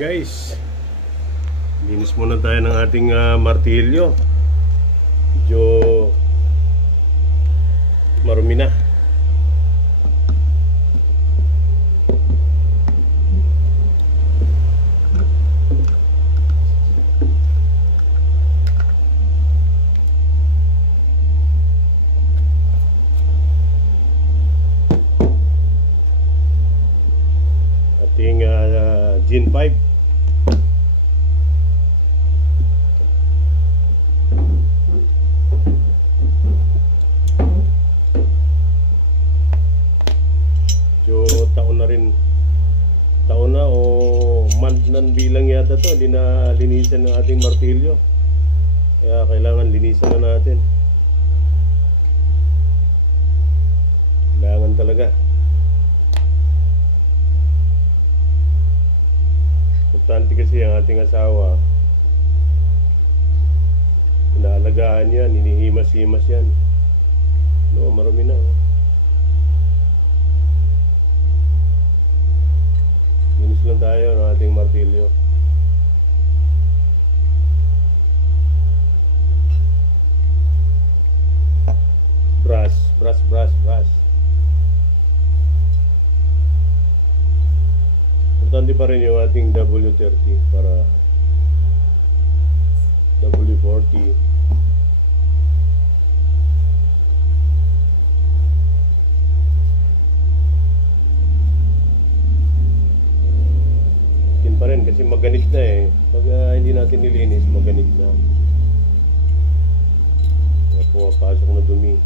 Guys, linis muna tayo ng ating martilyo. Medyo marumi na. Ating Gen 5. Taon na o month nan bilang yata to, hindi na linisan ng ating martilyo, kaya kailangan linisan na natin. Kailangan talaga. Importante kasi ang ating asawa, inaalagaan yan, hinihimas-himas yan. No, marami na. Linis lang tayo ng ating martilyo. Brush. Importante pa rin yung ating W30 para W40. Pa rin kasi maganit na eh. Pag hindi natin nilinis, maganit na. Kaya pumapasok na dumi.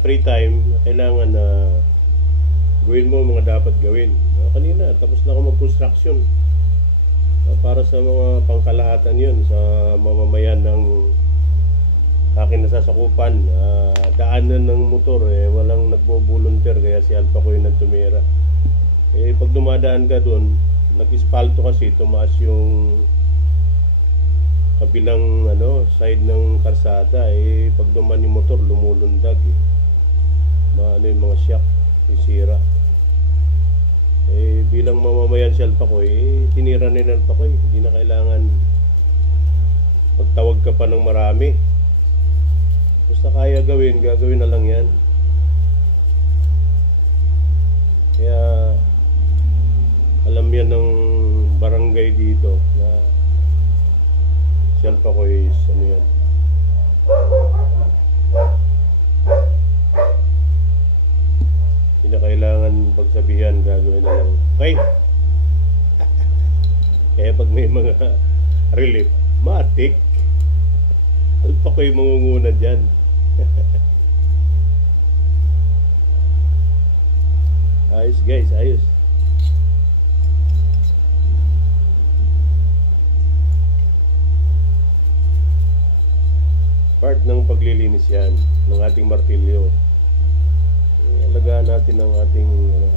Free time, kailangan na gawin mo mga dapat gawin. Kanina, tapos na ako mag-construction. Para sa mga pangkalahatan yun, sa mamamayan ng aking nasasakupan. Daanan ng motor, walang nagbo-volunteer, kaya si Alpha ko yung nagtumira. Pag dumadaan ka dun, nag-ispalto kasi, tumaas yung kabilang side ng karsada. Pag duman yung motor, lumulundag yung mga shock, sisira. Bilang mamamayan si Alpha ko, tinira nila Alpha ko. Hindi na kailangan magtawag ka pa ng marami. Basta kaya gawin, gagawin na lang yan. Kaya alam yan ng barangay dito na si Alpha ko is yan, hindi na kailangan pagsabihan, gagawin na lang. Okay? Kaya pag may mga relief, matik, Alpha ko yung mangunguna dyan. Ayos guys, ayos. Part ng paglilinis yan ng ating martilyo. Alagaan natin ang ating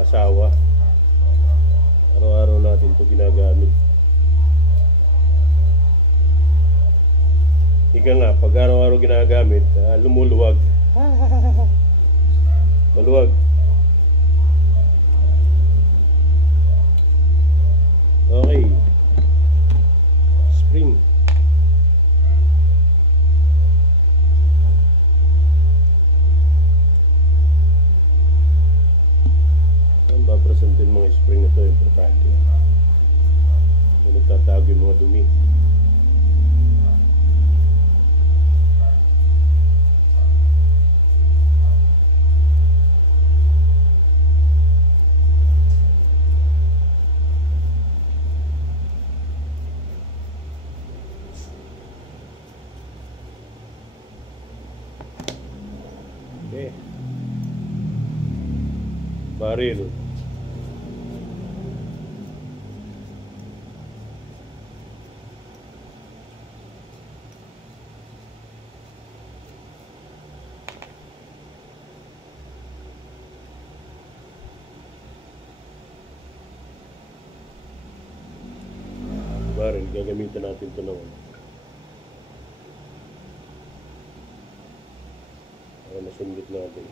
asawa. Araw-araw natin ito ginagamit. Ika nga, pag araw-araw ginagamit, lumuluwag. Maluwag. Okay. Spring. Papresentin mga spring na ito, importante. Nagtatago yung mga dumi. Okay. Baril. barrel, gagamitin natin ito ng para masungit natin.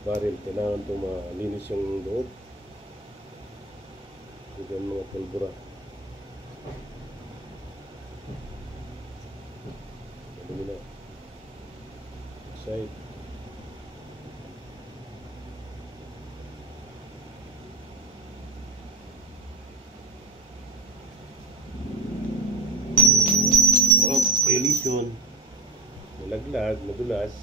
Barrel, kailangan ito malinis yung loob. Ito yung mga pulbura. Madumi na. Side. Oh, violation. Nalaglag, nadulas.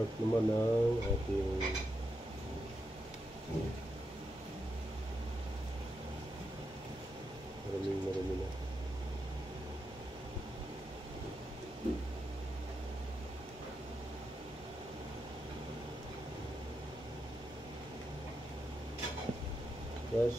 Part naman ng ating marami na. Plus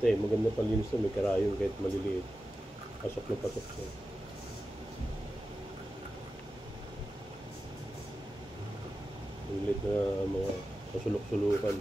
ito maganda palinis na, may karayong kahit maliliit. Pasok na patok siya. Ulit na mga kasulok-sulukan.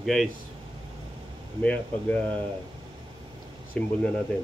Guys, mamaya pag symbol na natin.